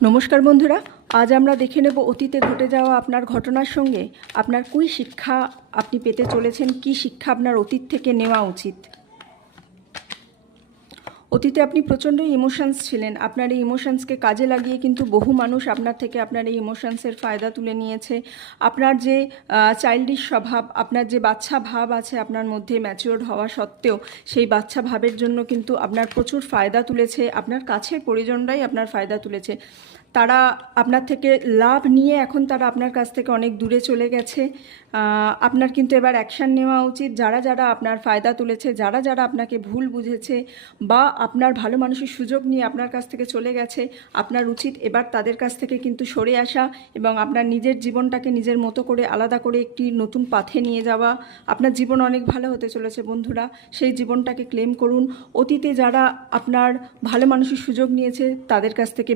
নমস্কার বন্ধুরা, আজ আমরা দেখে নেব অতীতে ঘটে যাওয়া আপনার ঘটনার সঙ্গে আপনার কী শিক্ষা আপনি পেতে চলেছেন, কী শিক্ষা আপনার অতীত থেকে নেওয়া উচিত। অতীতে আপনি প্রচণ্ড ইমোশনস ছিলেন, আপনার এই ইমোশনসকে কাজে লাগিয়ে কিন্তু বহু মানুষ আপনার থেকে আপনার এই ইমোশনসের ফায়দা তুলে নিয়েছে। আপনার যে চাইল্ডিশ স্বভাব, আপনার যে বাচ্চা ভাব আছে আপনার মধ্যে ম্যাচিওর হওয়া সত্ত্বেও, সেই বাচ্চা ভাবের জন্য কিন্তু আপনার প্রচুর ফায়দা তুলেছে, আপনার কাছের পরিজনরাই আপনার ফায়দা তুলেছে। তারা আপনার থেকে লাভ নিয়ে এখন তারা আপনার কাছ থেকে অনেক দূরে চলে গেছে। আপনার কিন্তু এবার অ্যাকশান নেওয়া উচিত। যারা যারা আপনার ফায়দা তুলেছে, যারা যারা আপনাকে ভুল বুঝেছে বা আপনার ভালো মানুষের সুযোগ নিয়ে আপনার কাছ থেকে চলে গেছে, আপনার উচিত এবার তাদের কাছ থেকে কিন্তু সরে আসা এবং আপনার নিজের জীবনটাকে নিজের মতো করে আলাদা করে একটি নতুন পাথে নিয়ে যাওয়া। আপনার জীবন অনেক ভালো হতে চলেছে বন্ধুরা, সেই জীবনটাকে ক্লেম করুন। অতীতে যারা আপনার ভালো মানুষের সুযোগ নিয়েছে তাদের কাছ থেকে